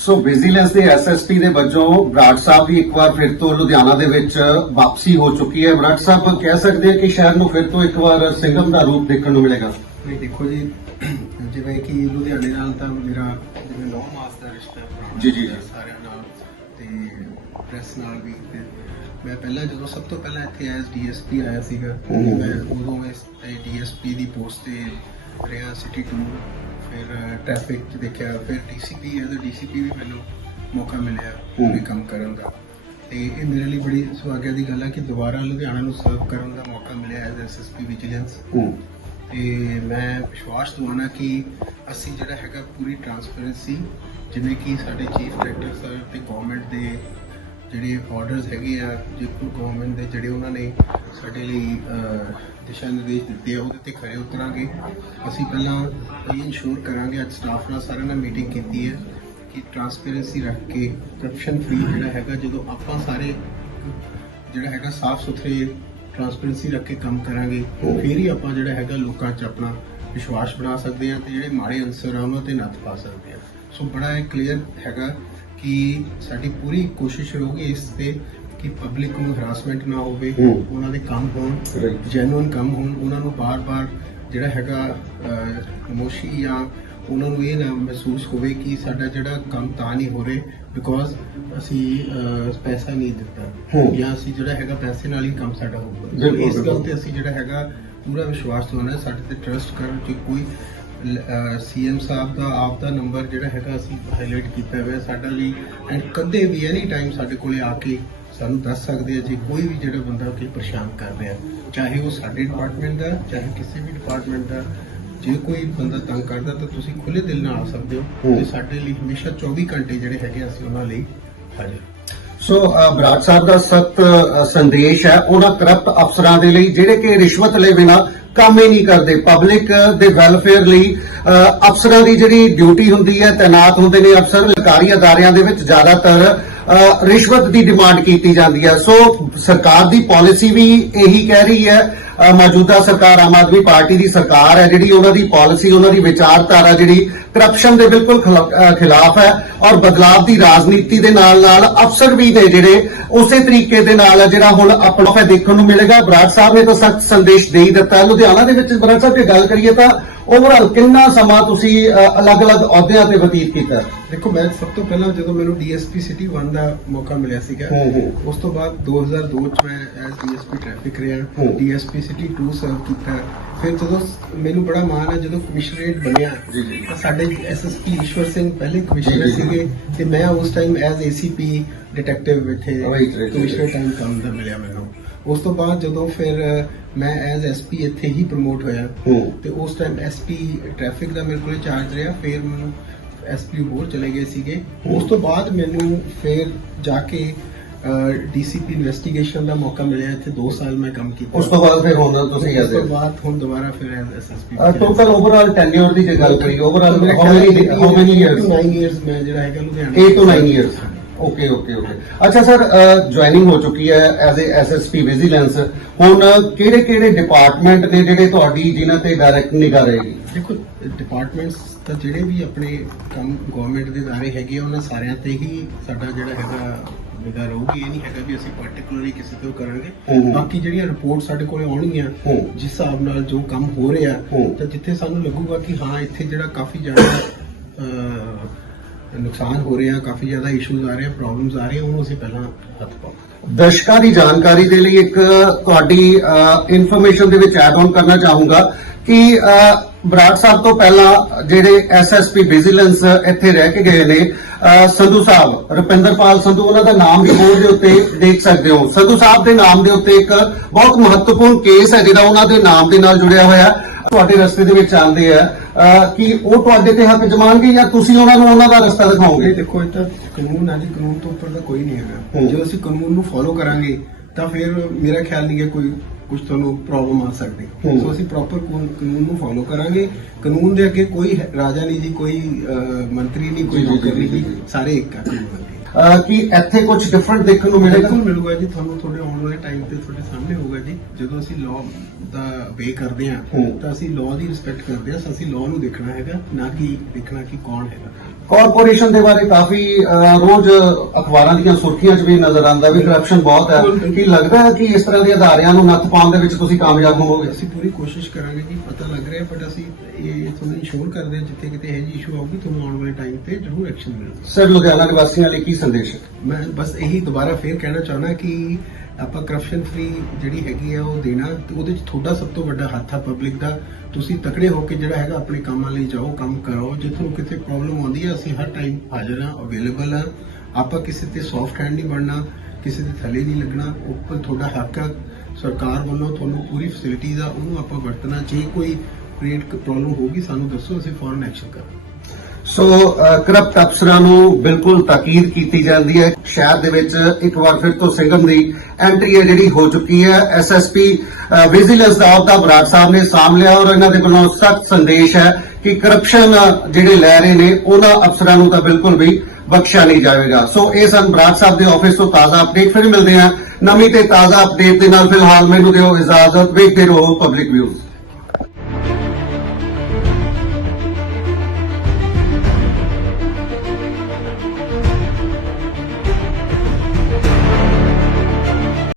ਸੋ vigilance ਦੇ SSP ਦੇ ਵਜੋਂ ਬਰਾੜ ਸਾਹਿਬ ਵੀ ਇੱਕ ਵਾਰ ਫਿਰ ਤੋਂ ਲੁਧਿਆਣਾ ਦੇ ਵਿੱਚ ਵਾਪਸੀ ਹੋ ਚੁੱਕੀ ਹੈ। ਬਰਾੜ ਸਾਹਿਬ ਕਹਿ ਸਕਦੇ ਆ ਕਿ ਸ਼ਹਿਰ ਨੂੰ ਫਿਰ ਤੋਂ ਇੱਕ ਵਾਰ ਸਿੰਗਮ ਦਾ ਰੂਪ ਦੇਖਣ ਨੂੰ ਮਿਲੇਗਾ। ਨਹੀਂ ਦੇਖੋ ਜੀ ਜਿਵੇਂ ਕਿ ਲੁਧਿਆਣੇ ਨਾਲ ਤਾਂ ਮੇਰਾ ਜਿਵੇਂ ਨੌ ਮਾਸ ਦਾ ਰਿਸ਼ਤਾ ਹੈ ਜੀ, ਜੀ। ਸਾਰਿਆਂ ਨਾਲ। ਤੇ ਪ੍ਰੈਸ ਨਾਲ ਵੀ ਤੇ ਮੈਂ ਪਹਿਲਾਂ ਜਦੋਂ ਸਭ ਤੋਂ ਪਹਿਲਾਂ ਇੱਥੇ ਐਸ ਡੀਐਸਪੀ ਆਇਆ ਸੀਗਾ। ਮੈਂ ਉਦੋਂ ਇਸ ਡੀਐਸਪੀ ਦੀ ਪੋਸਟ ਤੇ ਰਿਹਾ ਸਿਟੀ 2 ਫਿਰ ਟ੍ਰੈਫਿਕ ਚ ਦੇਖਿਆ ਫਿਰ ਡੀਸੀਪੀ ਅ ਡੀਸੀਪੀ ਵੀ ਮੈਨੂੰ ਮੌਕਾ ਮਿਲਿਆ। ਵੀ ਕੰਮ ਕਰਨ ਦਾ ਤੇ ਇਹ ਮੇਰੇ ਲਈ ਬੜੀ ਸੁਭਾਗਿਆ ਦੀ ਗੱਲ ਹੈ ਕਿ ਦੁਬਾਰਾ ਲੁਧਿਆਣਾ ਨੂੰ ਸਰਵ ਕਰਨ ਦਾ ਮੌਕਾ ਮਿਲਿਆ ਐਜ਼ ਐਸਐਸਪੀ ਵਿਜੀਲੈਂਸ ਤੇ ਮੈਂ ਵਿਸ਼ਵਾਸ ਦਵਾਉਣਾ ਕਿ ਅਸੀਂ ਜਿਹੜਾ ਹੈਗਾ ਪੂਰੀ ਟਰਾਂਸਪੇਰੈਂਸੀ ਜਿਵੇਂ ਕਿ ਸਾਡੇ ਚੀਫ ਡਾਇਰੈਕਟਰ ਸਰ ਤੇ ਗਵਰਨਮੈਂਟ ਜਿਹੜੇ ਆਰਡਰਸ ਹੈਗੇ ਆ ਜੇ ਗਵਰਨਮੈਂਟ ਦੇ ਜਿਹੜੇ ਉਹਨਾਂ ਨੇ ਸਾਡੇ ਲਈ ਦਿਸ਼ਾ ਨਿਰਦੇਸ਼ ਦਿੱਤੇ ਆ, ਉਹਦੇ ਤੇ ਖਰੇ ਉਤਰਾਂਗੇ। ਅਸੀਂ ਪਹਿਲਾਂ ਇਹ ਇਨਸ਼ੋਰ ਕਰਾਂਗੇ, ਅੱਜ ਸਟਾਫ ਨਾਲ ਸਾਰਿਆਂ ਨਾਲ ਮੀਟਿੰਗ ਕੀਤੀ ਹੈ, ਕਿ ਟਰਾਂਸਪੇਰੈਂਸੀ ਰੱਖ ਕੇ ਕਰਪਸ਼ਨ ਫ੍ਰੀ ਜਿਹੜਾ ਹੈਗਾ, ਜਦੋਂ ਆਪਾਂ ਸਾਰੇ ਜਿਹੜਾ ਹੈਗਾ ਸਾਫ਼ ਸੁਥਰੇ ਟਰਾਂਸਪੇਰੈਂਸੀ ਰੱਖ ਕੇ ਕੰਮ ਕਰਾਂਗੇ, ਫਿਰ ਹੀ ਆਪਾਂ ਜਿਹੜਾ ਹੈਗਾ ਲੋਕਾਂ 'ਚ ਆਪਣਾ ਵਿਸ਼ਵਾਸ ਬਣਾ ਸਕਦੇ ਹਾਂ ਤੇ ਜਿਹੜੇ ਮਾੜੇ ਅਨਸਰ ਆ, ਉਹਨਾਂ ਤੇ ਨੱਥ ਪਾ ਸਕਦੇ ਹਾਂ। ਸੋ ਬੜਾ ਇਹ ਕਲੀਅਰ ਹੈਗਾ ਕਿ ਸਾਡੀ ਪੂਰੀ ਕੋਸ਼ਿਸ਼ ਰਹੂਗੀ ਇਸ ਤੇ ਕਿ ਪਬਲਿਕ ਨੂੰ ਹਰਾਸਮੈਂਟ ਨਾ ਹੋਵੇ। ਉਹਨਾਂ ਦੇ ਕੰਮ ਹੋਣ. ਜੈਨੂਇਨ ਕੰਮ ਹੋਣ ਉਹਨਾਂ ਨੂੰ ਬਾਰ-ਬਾਰ ਜਿਹੜਾ ਹੈਗਾ ਨਮੋਸ਼ੀ ਜਾਂ ਉਹਨਾਂ ਨੂੰ ਇਹ ਨਾ ਮਹਿਸੂਸ ਹੋਵੇ ਕਿ ਸਾਡਾ ਜਿਹੜਾ ਕੰਮ ਤਾਂ ਨਹੀਂ ਹੋ ਰਿਹਾ ਬਿਕੋਜ਼ ਅਸੀਂ ਪੈਸਾ ਨਹੀਂ ਦਿੱਤਾ। ਜਾਂ ਅਸੀਂ ਜਿਹੜਾ ਹੈਗਾ ਪੈਸੇ ਨਾਲ ਹੀ ਕੰਮ ਸਾਡਾ ਹੋਊਗਾ ਇਸ ਗੱਲ। ਤੇ ਅਸੀਂ ਜਿਹੜਾ ਹੈਗਾ ਪੂਰਾ ਵਿਸ਼ਵਾਸ ਦਵਾਉਣਾ ਹੈ, ਸਾਡੇ ਤੇ ਟਰਸਟ ਕਰਨ ਕਿ ਕੋਈ ਸੀਐਮ ਸਾਹਿਬ ਦਾ ਆਪ ਦਾ ਨੰਬਰ ਜਿਹੜਾ ਹੈਗਾ ਅਸੀਂ ਹਾਈਲਾਈਟ ਕੀਤਾ ਹੋਇਆ ਸਾਡਾ ਲਈ ਐਂਡ ਕਦੇ ਵੀ ਐਨੀ ਟਾਈਮ ਸਾਡੇ ਕੋਲੇ ਆ ਕੇ ਸਾਨੂੰ ਦੱਸ ਸਕਦੇ ਆ ਜੇ ਕੋਈ ਵੀ ਜਿਹੜਾ ਬੰਦਾ ਕੋਈ ਪਰੇਸ਼ਾਨ ਕਰ ਰਿਹਾ ਚਾਹੇ ਉਹ ਸਾਡੇ ਡਿਪਾਰਟਮੈਂਟ ਦਾ ਚਾਹੇ ਕਿਸੇ ਵੀ ਡਿਪਾਰਟਮੈਂਟ ਦਾ ਜੇ ਕੋਈ ਬੰਦਾ ਤੰਗ ਕਰਦਾ ਤਾਂ ਤੁਸੀਂ ਖੁੱਲੇ ਦਿਲ ਨਾਲ ਆ ਸਕਦੇ ਹੋ ਹੂੰ। ਤੇ ਸਾਡੇ ਲਈ ਹਮੇਸ਼ਾ 24 ਘੰਟੇ ਜਿਹੜੇ ਹੈਗੇ ਅਸੀਂ ਉਹਨਾਂ ਲਈ ਹਾਜ਼ਰ ਸੋ ਅ, ਬਰਾੜ ਸਾਹਿਬ ਦਾ ਸਖਤ ਸੰਦੇਸ਼ ਹੈ। ਉਹਨਾਂ ਕਰਪਟ ਅਫਸਰਾਂ ਦੇ ਲਈ ਜਿਹੜੇ ਕਿ ਰਿਸ਼ਵਤ ਲਏ ਬਿਨਾ ਕੰਮ ਹੀ ਨਹੀਂ ਕਰਦੇ। ਪਬਲਿਕ ਦੇ ਵੈਲਫੇਅਰ ਲਈ ਅਫਸਰਾਂ ਦੀ ਜਿਹੜੀ ਡਿਊਟੀ ਹੁੰਦੀ ਹੈ ਤਾਇਨਾਤ ਹੁੰਦੇ ਨੇ ਅਫਸਰ। ਸਰਕਾਰੀ ਅਦਾਰਿਆਂ ਦੇ ਵਿੱਚ ਜ਼ਿਆਦਾਤਰ ਰਿਸ਼ਵਤ ਦੀ ਡਿਮਾਂਡ ਕੀਤੀ ਜਾਂਦੀ ਹੈ। ਸੋ ਸਰਕਾਰ ਦੀ ਪਾਲਿਸੀ ਵੀ ਇਹੀ ਕਹਿ ਰਹੀ ਹੈ। ਮੌਜੂਦਾ ਸਰਕਾਰ ਆਮ ਆਦਮੀ ਪਾਰਟੀ ਦੀ ਸਰਕਾਰ ਹੈ, ਜਿਹੜੀ ਉਹਨਾਂ ਦੀ ਪਾਲਿਸੀ ਉਹਨਾਂ ਦੀ ਵਿਚਾਰਧਾਰਾ ਜਿਹੜੀ ਕਰਪਸ਼ਨ ਦੇ ਬਿਲਕੁਲ ਖਿਲਾਫ ਹੈ ਔਰ ਬਦਲਾਵ ਦੀ ਰਾਜਨੀਤੀ ਦੇ ਨਾਲ ਨਾਲ ਅਫਸਰ ਵੀ ਨੇ ਜਿਹੜੇ ਉਸੇ ਤਰੀਕੇ ਦੇ ਨਾਲ ਜਿਹੜਾ ਹੁਣ ਆਪਣਾ ਦੇਖਣ ਨੂੰ ਮਿਲੇਗਾ। ਬਰਾੜ ਸਾਹਿਬ ਨੇ ਤਾਂ ਸਖਤ ਸੰਦੇਸ਼ ਦੇ ਹੀ ਦਿੱਤਾ। ਲੁਧਿਆਣਾ ਦੇ ਵਿੱਚ ਬਰਾੜ ਸਾਹਿਬ, ਜੇ ਗੱਲ ਕਰੀਏ ਤਾਂ ਓਵਰਆਲ ਕਿੰਨਾ ਸਮਾਂ ਤੁਸੀਂ ਅਲੱਗ-ਅਲੱਗ ਅਹੁਦਿਆਂ ਤੇ ਬਤੀਤ ਕੀਤਾ? ਦੇਖੋ ਮੈਂ ਸਭ ਤੋਂ ਪਹਿਲਾਂ ਜਦੋਂ ਮੈਨੂੰ ਡੀਐਸਪੀ ਸਿਟੀ 1 ਦਾ ਮੌਕਾ ਮਿਲਿਆ ਸੀਗਾ। ਉਸ ਤੋਂ ਬਾਅਦ 2002 ਚ ਮੈਂ ਐਸ ਡੀਐਸਪੀ ਟ੍ਰੈਫਿਕ ਰਿਹਾ। ਡੀਐਸਪੀ ਸਿਟੀ 2 ਸਰਵ ਕੀਤਾ ਫਿਰ ਜਦੋਂ ਮੈਨੂੰ ਬੜਾ ਮਾਣ ਹੈ ਜਦੋਂ ਕਮਿਸ਼ਨਰੇਟ ਬਣਿਆ। ਤਾਂ ਸਾਡੇ ਐਸਐਸਪੀ ਈਸ਼ਵਰ ਸਿੰਘ ਪਹਿਲੇ ਕਮਿਸ਼ਨਰ। ਸੀਗੇ ਤੇ ਮੈਂ ਉਸ ਟਾਈਮ ਐਜ਼ ਏਸੀਪੀ ਡਿਟੈਕਟਿਵ ਇੱਥੇ ਕਮਿਸ਼ਨਰ. ਟਾਈਮ ਕੰਮ ਦਾ ਮਿਲਿਆ ਮੈਨੂੰ ਉਸ ਤੋਂ ਬਾਅਦ ਜਦੋਂ ਫਿਰ ਮੈਂ ਐਜ਼ ਐਸਪੀ ਇੱਥੇ ਹੀ ਪ੍ਰਮੋਟ ਹੋਇਆ। ਤੇ ਉਸ ਟਾਈਮ ਐਸਪੀ ਟ੍ਰੈਫਿਕ ਦਾ ਮੇਰੇ ਕੋਲ ਚਾਰਜ ਰਿਹਾ ਫਿਰ ਮੈਨੂੰ ਐਸਪੀ ਹੋਰ ਚਲੇ ਗਏ ਸੀਗੇ। ਉਸ ਤੋਂ ਬਾਅਦ ਮੈਨੂੰ ਫਿਰ ਜਾ ਕੇ ਡੀਸੀਪੀ ਇਨਵੈਸਟੀਗੇਸ਼ਨ ਦਾ ਮੌਕਾ ਮਿਲਿਆ। ਇੱਥੇ 2 ਸਾਲ ਮੈਂ ਕੰਮ ਕੀਤਾ। ਉਸ ਤੋਂ ਬਾਅਦ ਫਿਰ ਹੁਣ ਤੁਸੀਂ ਉਸ ਤੋਂ ਬਾਅਦ ਹੁਣ ਦੁਬਾਰਾ ਫਿਰ ਐਸਐਸਪੀ ਟੋਟਲ ਓਵਰਆਲ ਟੈਨਿਓਰ ਦੀ ਜੇ ਗੱਲ ਕਰੀ overall how many how many years 9 years ਮੈਂ ਜਿਹੜਾ ਹੈਗਾ Ludhiana 8 to 9 years okay okay okay ਅੱਛਾ ਸਰ ਜੁਆਇਨਿੰਗ ਹੋ ਚੁੱਕੀ ਹੈ ਐਜ਼ ਅ ਐਸਐਸਪੀ ਵਿਜੀਲੈਂਸ ਹੁਣ ਕਿਹੜੇ ਕਿਹੜੇ ਡਿਪਾਰਟਮੈਂਟ ਨੇ ਜਿਹੜੇ ਤੁਹਾਡੀ ਜਿਨ੍ਹਾਂ ਤੇ ਡਾਇਰੈਕਟ ਨਿਗਾਹ ਰਹੇਗੀ ਦੇਖੋ ਡਿਪਾਰਟਮੈਂਟਸ ਤਾਂ ਜਿਹੜੇ ਵੀ ਆਪਣੇ ਕੰਮ ਗਵਰਨਮੈਂਟ ਦੇ ਦਾਰੇ ਹੈਗੇ ਆ ਉਹਨਾਂ ਸਾਰਿਆਂ ਤੇ ਹੀ ਸਾਡਾ ਜਿਹੜਾ ਹੈਗਾ ਨਿਗਾਹ ਰਹੂਗੀ ਇਹ ਨਹੀਂ ਹੈਗਾ ਵੀ ਅਸੀਂ ਪਾਰਟਿਕੂਲਰਲੀ ਕਿਸੇ ਤੋਂ ਕਰਾਂਗੇ। ਬਾਕੀ ਜਿਹੜੀਆਂ ਰਿਪੋਰਟ ਸਾਡੇ ਕੋਲੇ ਆਉਣਗੀਆਂ ਹੂੰ। ਜਿਸ ਹਿਸਾਬ ਨਾਲ ਜੋ ਕੰਮ ਹੋ ਰਿਹਾ। ਤਾਂ ਜਿੱਥੇ ਸਾਨੂੰ ਲੱਗੂਗਾ ਕਿ ਹਾਂ ਇੱਥੇ ਜਿਹੜਾ ਕਾਫੀ ਜ਼ਿਆਦਾ ਨੁਕਸਾਨ ਹੋ ਰਿਹਾ, ਕਾਫੀ ਜ਼ਿਆਦਾ ਇਸ਼ੂਜ਼ ਆ ਰਹੇ ਪ੍ਰੋਬਲਮਸ ਆ ਰਹੀਆਂ ਉਹਨੂੰ ਅਸੀਂ ਪਹਿਲਾਂ ਹੱਥ ਪਾਵਾਂਗੇ ਦਰਸ਼ਕਾਂ ਦੀ ਜਾਣਕਾਰੀ ਦੇ ਲਈ ਇੱਕ, ਤੁਹਾਡੀ ਇਨਫੋਰਮੇਸ਼ਨ ਦੇ ਵਿੱਚ ਐਡ ਆਨ ਕਰਨਾ ਚਾਹੂੰਗਾ ਕਿ ਬਰਾੜ ਸਾਹਿਬ ਤੋਂ ਪਹਿਲਾਂ ਜਿਹੜੇ ਐਸਐਸਪੀ ਵਿਜੀਲੈਂਸ ਇੱਥੇ ਰਹਿ ਕੇ ਗਏ ਨੇ ਸੰਧੂ ਸਾਹਿਬ, ਰੁਪਿੰਦਰਪਾਲ ਸੰਧੂ, ਉਹਨਾਂ ਦਾ ਨਾਮ ਵੀ ਬੋਰਡ ਦੇ ਉੱਤੇ ਦੇਖ ਸਕਦੇ ਹੋ। ਸੰਧੂ ਸਾਹਿਬ ਦੇ ਨਾਮ ਦੇ ਉੱਤੇ ਇੱਕ ਬਹੁਤ ਮਹੱਤਵਪੂਰਨ ਕੇਸ ਹੈ, ਜਿਹੜਾ ਉਹਨਾਂ ਦੇ ਨਾਮ ਦੇ ਨਾਲ ਜੁੜਿਆ ਹੋਇਆ ਤੁਹਾਡੇ ਰਸਤੇ ਦੇ ਵਿੱਚ ਆਉਂਦੇ ਆ ਕਿ ਉਹ ਤੁਹਾਡੇ ਤੇ ਹੱਕ ਜਮਾਣਗੇ ਜਾਂ ਤੁਸੀਂ ਉਹਨਾਂ ਨੂੰ ਉਹਨਾਂ ਦਾ ਰਸਤਾ ਦਿਖਾਓਗੇ ਇਹ ਦੇਖੋ ਇਹ ਤਾਂ ਕਾਨੂੰਨ ਆ ਜੀ ਕਾਨੂੰਨ ਤੋਂ ਉੱਪਰ ਤਾਂ ਕੋਈ ਨਹੀਂ ਹੈਗਾ ਹੂੰ। ਜੇ ਅਸੀਂ ਕਾਨੂੰਨ ਨੂੰ ਫੋਲੋ ਕਰਾਂਗੇ ਤਾਂ ਫਿਰ ਮੇਰਾ ਖਿਆਲ ਨਹੀਂ ਹੈ ਕੋਈ ਕੁਝ ਤੁਹਾਨੂੰ ਪ੍ਰੋਬਲਮ ਆ ਸਕਦੀ ਹੂੰ। ਸੋ ਅਸੀਂ ਪ੍ਰੋਪਰ ਕਾਨੂੰਨ ਨੂੰ ਫੋਲੋ ਕਰਾਂਗੇ ਕਾਨੂੰਨ ਦੇ ਅੱਗੇ ਕੋਈ ਹੈ- ਰਾਜਾ ਨਹੀਂ ਜੀ ਕੋਈ ਮੰਤਰੀ ਨਹੀਂ ਕੋਈ ਨੌਕਰ ਨਹੀਂ। ਸਾਰੇ ਇੱਕ ਆ ਕਿ ਇੱਥੇ ਕੁਝ ਡਿਫਰੈਂਟ ਦੇਖਣ ਨੂੰ ਮਿਲੇਗਾ? ਬਿਲਕੁਲ ਮਿਲੂਗਾ ਜੀ ਤੁਹਾਨੂੰ ਤੁਹਾਡੇ ਆਉਣ ਵਾਲੇ ਟਾਈਮ ਤੇ ਤੁਹਾਡੇ ਸਾਹਮਣੇ ਹੋਊਗਾ ਜੀ। ਜਦੋਂ ਅਸੀਂ ਲਾਅ ਦਾ ਵੇ ਕਰਦੇ ਹਾਂ। ਤਾਂ ਅਸੀਂ ਲਾਅ ਦੀ ਰਿਸਪੈਕਟ ਕਰਦੇ ਹਾਂ ਅਸੀਂ ਲਾਅ ਨੂੰ ਦੇਖਣਾ ਹੈਗਾ ਨਾ ਕਿ ਦੇਖਣਾ ਕਿ ਕੌਣ ਹੈਗਾ। ਕਾਰਪੋਰੇਸ਼ਨ ਦੇ ਬਾਰੇ ਕਾਫੀ ਰੋਜ਼ ਅਖਬਾਰਾਂ ਦੀਆਂ ਸੁਰਖੀਆਂ 'ਚ ਵੀ ਨਜ਼ਰ ਆਉਂਦਾ ਵੀ ਕਰਪਸ਼ਨ ਬਹੁਤ ਹੈ। ਕੀ ਲੱਗਦਾ ਹੈ ਕਿ ਇਸ ਤਰ੍ਹਾਂ ਦੇ ਅਦਾਰਿਆਂ ਨੂੰ ਨੱਥ ਪਾਉਣ ਦੇ ਵਿੱਚ ਤੁਸੀਂ ਕਾਮਯਾਬ ਹੋਵੋਗੇ? ਅਸੀਂ ਪੂਰੀ ਕੋਸ਼ਿਸ਼ ਕਰਾਂਗੇ ਜੀ ਪਤਾ ਲੱਗ ਰਿਹਾ ਬਟ ਅਸੀਂ ਇਹ ਤੁਹਾਨੂੰ ਇਨਸ਼ੋਰ ਕਰਦੇ ਹਾਂ ਜਿੱਥੇ ਕਿਤੇ ਇਹ ਜੀ ਇਸ਼ੂ ਆਊਗੀ ਤੁਹਾਨੂੰ ਆਉਣ ਵਾਲੇ ਟਾਈਮ ਤੇ ਜ਼ਰੂਰ ਐਕਸ਼ਨ ਮਿਲੇਗਾ। ਸਰ ਲੁਧਿਆਣਾ ਨਿਵਾਸੀਆਂ ਲਈ ਕੀ ਸੰਦੇਸ਼ ਹੈ? ਮੈਂ ਬਸ ਇਹੀ ਦੁਬਾਰਾ ਫੇਰ ਕਹਿਣਾ ਚਾਹੁੰਦਾ ਕਿ ਆਪਾਂ ਕਰਪਸ਼ਨ ਫ੍ਰੀ ਜਿਹੜੀ ਹੈਗੀ ਆ ਉਹ ਦੇਣਾ, ਤੇ ਉਹਦੇ ਚ ਤੁਹਾਡਾ ਸਭ ਤੋਂ ਵੱਡਾ ਹੱਥ ਆ ਪਬਲਿਕ ਦਾ। ਤੁਸੀਂ ਤਕੜੇ ਹੋ ਕੇ ਜਿਹੜਾ ਹੈਗਾ ਆਪਣੇ ਕੰਮਾਂ ਲਈ ਜਾਓ, ਕੰਮ ਕਰੋ। ਜੇ ਤੁਹਾਨੂੰ ਕਿਤੇ ਪ੍ਰੋਬਲਮ ਆਉਂਦੀ ਆ, ਅਸੀਂ ਹਰ ਟਾਈਮ ਹਾਜ਼ਰ ਹਾਂ ਅਵੇਲੇਬਲ ਹਾਂ ਆਪਾਂ ਕਿਸੇ ਤੇ ਸੌਫਟ ਹੈਂਡ ਨਹੀਂ ਬਣਨਾ, ਕਿਸੇ ਦੇ ਥੱਲੇ ਨਹੀਂ ਲੱਗਣਾ, ਉੱਪਰ ਤੁਹਾਡਾ ਹੱਕ ਆ। ਸਰਕਾਰ ਵੱਲੋਂ ਤੁਹਾਨੂੰ ਪੂਰੀ ਫੈਸਿਲਿਟੀਜ਼ ਆ, ਉਹਨੂੰ ਆਪਾਂ ਵਰਤਣਾ। ਜੇ ਕੋਈ ਕ੍ਰੀਏਟ ਪ੍ਰੋਬਲਮ ਹੋਊਗੀ, ਸਾਨੂੰ ਦੱਸੋ, ਅਸੀਂ ਫੌਰਨ ਐਕਸ਼ਨ ਕਰਾਂਗੇ। ਸੋ ਕਰਪਟ ਅਫਸਰਾਂ ਨੂੰ ਬਿਲਕੁਲ ਤਾਕੀਦ ਕੀਤੀ ਜਾਂਦੀ ਹੈ। ਸ਼ਹਿਰ ਦੇ ਵਿੱਚ ਇੱਕ ਵਾਰ ਫਿਰ ਤੋਂ ਸਿੰਗਮ ਦੀ ਐਂਟਰੀ ਹੈ, ਜਿਹੜੀ ਹੋ ਚੁੱਕੀ ਹੈ। ਐਸਐਸਪੀ ਵਿਜੀਲੈਂਸ ਦਾ ਅਹੁਦਾ ਬਰਾੜ ਸਾਹਿਬ ਨੇ ਸਾਂਭ ਲਿਆ ਔਰ ਇਹਨਾਂ ਦੇ ਵੱਲੋਂ ਸਖਤ ਸੰਦੇਸ਼ ਹੈ ਕਿ ਕਰਪਸ਼ਨ ਜਿਹੜੇ ਲੈ ਰਹੇ ਨੇ, ਉਹਨਾਂ ਅਫਸਰਾਂ ਨੂੰ ਤਾਂ ਬਿਲਕੁਲ ਵੀ ਬਖਸ਼ਿਆ ਨਹੀਂ ਜਾਵੇਗਾ। ਸੋ, ਇਹ ਸਨ ਬਰਾੜ ਸਾਹਿਬ ਦੇ ਆਫਿਸ ਤੋਂ ਤਾਜ਼ਾ ਅਪਡੇਟ ਫਿਰ ਮਿਲਦੇ ਹਾਂ ਨਵੀਂ ਤੇ ਤਾਜ਼ਾ ਅਪਡੇਟ ਦੇ ਨਾਲ। ਫਿਲਹਾਲ ਮੈਨੂੰ ਦਿਓ ਇਜਾਜ਼ਤ। ਵੇਖਦੇ ਰਹੋ ਪਬਲਿਕ ਵਿਊਜ਼